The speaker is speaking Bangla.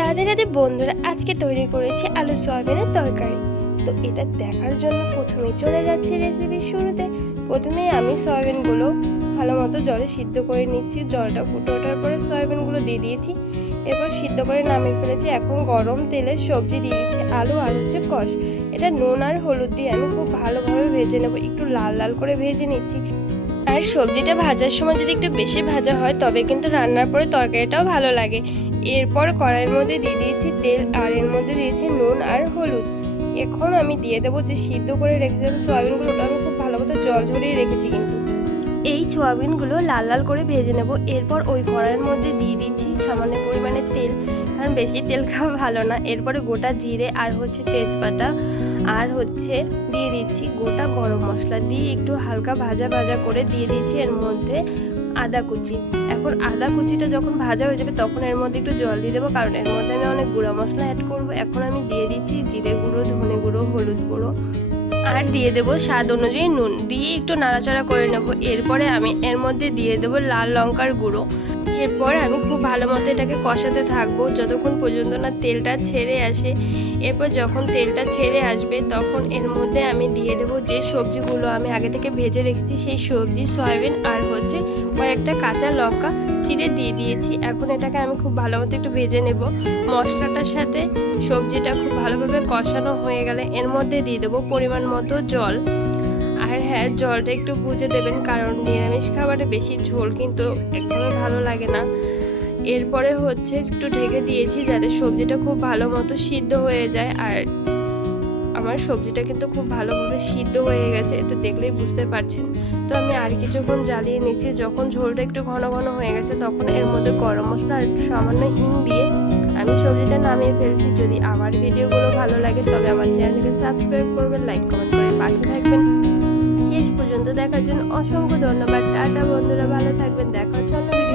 রাধে রাধে বন্ধুরা, আজকে তৈরি করেছি আলু সয়াবিনের তরকারি। তো এটা দেখার জন্য প্রথমে চলে যাচ্ছি রেসিপির শুরুতে। প্রথমে আমি সয়াবিনগুলো ভালো মতো জলে সিদ্ধ করে নিচ্ছি। জলটা ফুটে ওঠার পরে সয়াবিনগুলো দিয়ে দিয়েছি। এরপর সিদ্ধ করে নামিয়ে ফেলেছি। এখন গরম তেলে সবজি দিয়ে দিচ্ছি আলু আর হচ্ছে কষ। এটা নুন আর হলুদ দিয়ে আমি খুব ভালোভাবে ভেজে নেব। একটু লাল লাল করে ভেজে নিচ্ছি। আর সবজিটা ভাজার সময় যদি একটু বেশি ভাজা হয়, তবে কিন্তু রান্নার পরে তরকারিটাও ভালো লাগে। এরপর কড়াইয়ের মধ্যে দিয়ে দিয়েছি তেল, আর এর মধ্যে দিয়েছি নুন আর হলুদ। এখন আমি দিয়ে দেবো যে সিদ্ধ করে রেখেছিলাম সয়াবিনগুলো, ওটা আমি খুব ভালো মতো জল ঝরিয়ে রেখেছি কিন্তু। এই সয়াবিনগুলো লাল লাল করে ভেজে নেব। এরপর ওই কড়াইয়ের মধ্যে দিয়ে দিচ্ছি সামান্য পরিমাণে তেল। কারণ বেশি তেল খাওয়া ভালো না। এরপরে গোটা জিরে আর হচ্ছে তেজপাতা আর হচ্ছে দিয়ে দিচ্ছি গোটা গরম মশলা। দিয়ে একটু হালকা ভাজা ভাজা করে দিয়ে দিচ্ছি এর মধ্যে আদা কুচি। এখন আদা কুচিটা যখন ভাজা হয়ে যাবে তখন এর মধ্যে একটু জল দিয়ে দেবো। কারণ এর মধ্যে আমি অনেক গুঁড়া মশলা অ্যাড করব। এখন আমি দিয়ে দিচ্ছি জিরে গুঁড়ো, ধনে গুঁড়ো, হলুদ গুঁড়ো। আর দিয়ে দেবো স্বাদ অনুযায়ী নুন। দিয়ে একটু নাড়াচাড়া করে নেব। এরপরে আমি এর মধ্যে দিয়ে দেবো লাল লঙ্কার গুঁড়ো। এরপরে আমি খুব ভালো মতো এটাকে কষাতে থাকব। যতক্ষণ পর্যন্ত না তেলটা ছেড়ে আসে। এরপর যখন তেলটা ছেড়ে আসবে, তখন এর মধ্যে আমি দিয়ে দেবো যে সবজিগুলো আমি আগে থেকে ভেজে রেখেছি, সেই সবজি, সয়াবিন আর হচ্ছে কয়েকটা কাঁচা লঙ্কা চিড়ে দিয়ে দিয়েছি। এখন এটাকে আমি খুব ভালো মতো একটু ভেজে নেব। মশলাটার সাথে সবজিটা খুব ভালোভাবে কষানো হয়ে গেলে এর মধ্যে দিয়ে দেবো পরিমাণ মতো জল। আর হ্যাঁ জলটা একটু বুঝে দেবেন কারণ নিরামিষ খাবারে বেশি ঝোল কিন্তু একদমই ভালো লাগে না। এরপরে হচ্ছে একটু ঢেকে দিয়েছি যাতে সবজিটা খুব ভালো মতো সিদ্ধ হয়ে যায়। আর আমার সবজিটা কিন্তু খুব ভালোভাবে সিদ্ধ হয়ে গেছে, এটা দেখলেই বুঝতে পারছেন। তো আমি আর কিছুক্ষণ জ্বালিয়ে নিচ্ছি, যখন ঝোলটা একটু ঘন ঘন হয়ে গেছে তখন এর মধ্যে গরম মশলা আর একটু সামান্য হিং দিয়ে আমি সবজিটা নামিয়ে ফেলছি। যদি আমার ভিডিওগুলো ভালো লাগে তবে আমার চ্যানেলকে সাবস্ক্রাইব করবেন, লাইক কমেন্ট করে পাশে থাকবেন। পর্যন্ত দেখার জন্য অসংখ্য ধন্যবাদ। টাটা বন্ধুরা ভালো থাকবেন দেখা হচ্ছে অন্য ভিডিও